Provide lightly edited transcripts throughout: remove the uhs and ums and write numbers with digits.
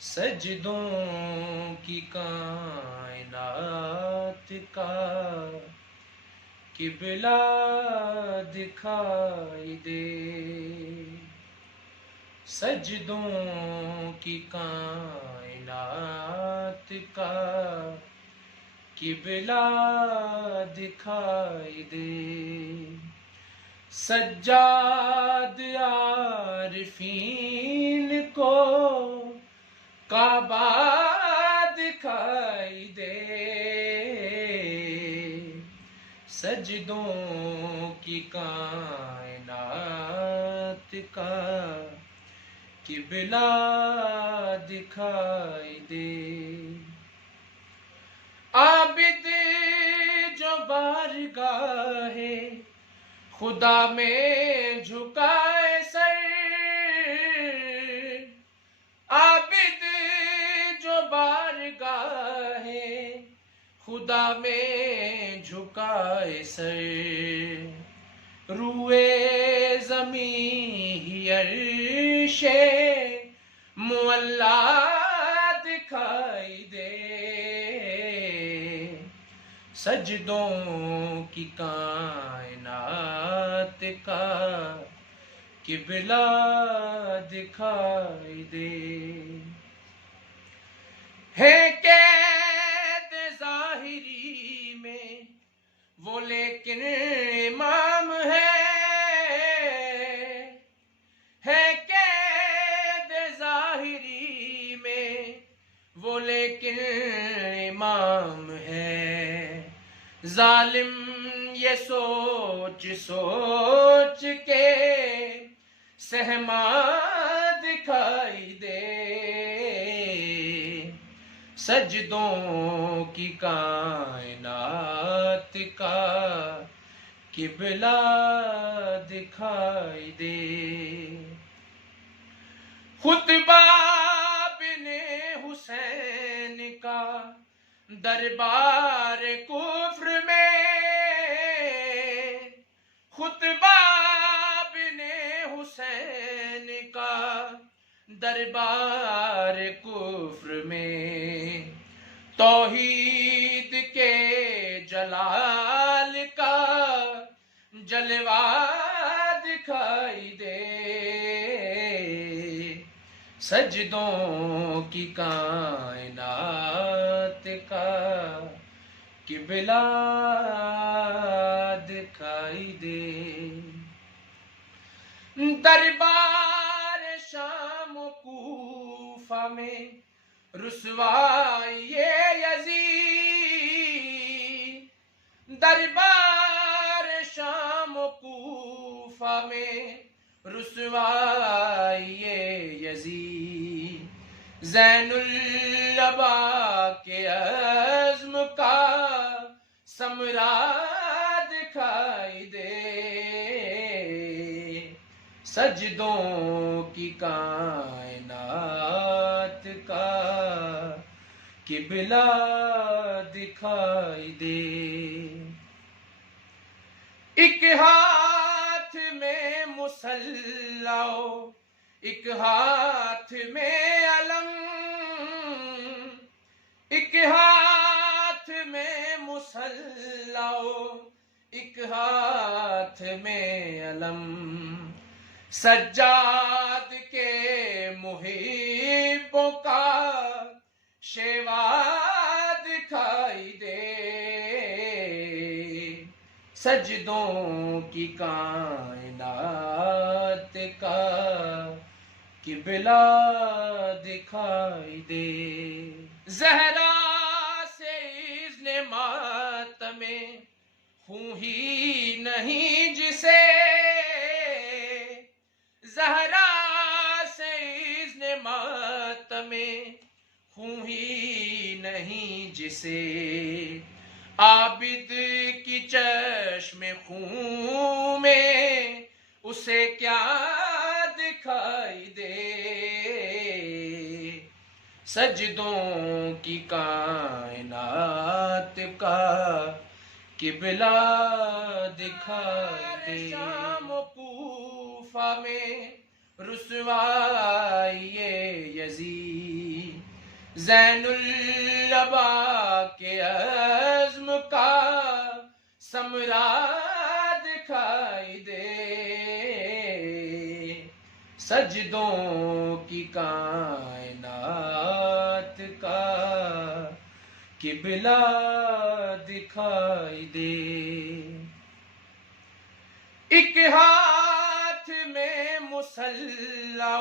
سجدوں کی کائنات کا قبلہ دکھائی دے، سجدوں کی کائنات کا قبلہ دکھائی دے، سجاد عارفین کو کعبہ دکھائی دے، سجدوں کی کائنات کا قبلہ دکھائی دے، عابد جو بارگاہ خدا میں جھکائے سر، عابد جو بارگاہ خدا میں جھکائے سر، روئے زمین ہی عرش معلا دکھائی دے، سجدوں کی کائنات کا قبلہ دکھائی دے، ہے قید ظاہری میں وہ لیکن امام ہے قید ظاہری میں وہ لیکن امام ہے، ظالم یہ سوچ سوچ کے سہما دکھائی دے، سجدوں کی کائنات کا قبلہ دکھائی دے، خطبہ بن حسین کا دربار کفر میں، خطبہ بن حسین کا دربار کفر میں، توحید کے جلال کا جلوہ دکھائی دے، سجدوں کی کائنات کا قبلہ دکھائی دے، دربار شام و کوفہ میں رسوائی یزید، دربار شام و کوفہ میں رسوائی یزید، زین العبا کے عزم کا ثمرہ دکھائی دے، سجدوں کی کائنات کا قبلہ دکھائی دے، ایک ہاتھ میں مسلح ایک ہاتھ میں علم، ایک ہاتھ میں مسلح ایک ہاتھ میں علم، سجاد کے محبوں کا شیوا دکھائی دے، سجدوں کی کائنات کا قبلہ دکھائی دے، زہرا سے اذن ماتم ہوں ہی نہیں جسے، زہرا سے اذن ماتم ہوں ہی نہیں جسے، عابد کی چشم خون میں اسے کیا دکھائی دے، سجدوں کی کائنات کا قبلہ دکھائی دے، شام و کوفہ میں رسوائی یزید، زین اللبا کے عزم کا ثمرہ دکھائی دے، سجدوں کی کائنات کا قبلہ دکھائی دے۔ ایک ہاتھ میں مسلح،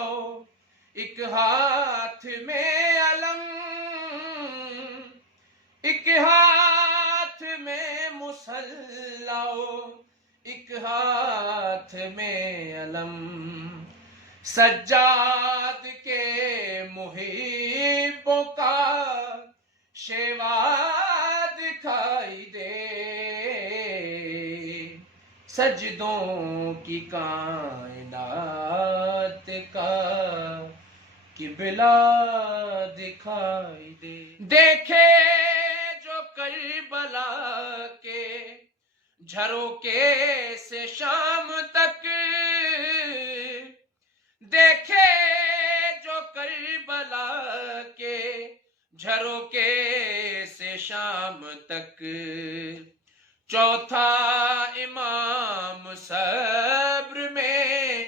ایک ہاتھ میں علم، ایک ہاتھ میں مسلح، ایک ہاتھ میں علم، سجاد کے محبوں کا شیوا دکھائی دے، سجدوں کی کائنات کا قبلہ دکھائی دے۔ دیکھے جو کربلا کے جھروکے سے شام تک، دیکھے جو کربلا کے جھروکے سے شام تک، چوتھا امام صبر میں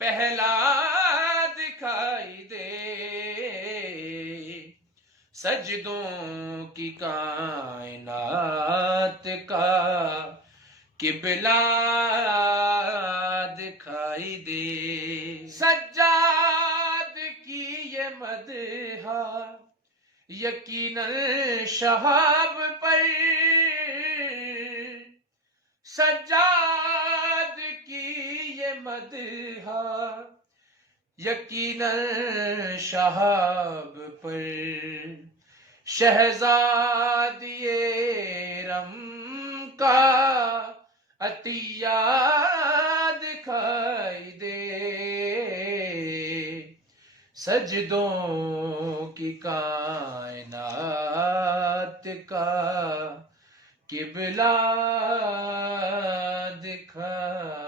پہلا دکھائی دے، سجدوں کی کائنات کا قبلہ دکھائی دے۔ سجاد کی یہ مدح یقیناً شہاب پر، سجاد کی یہ مدح یقیناً شہاب پر، شہزادی رم کا عطیہ دکھائی دے، سجدوں کی کائنات کا قبلہ دکھائی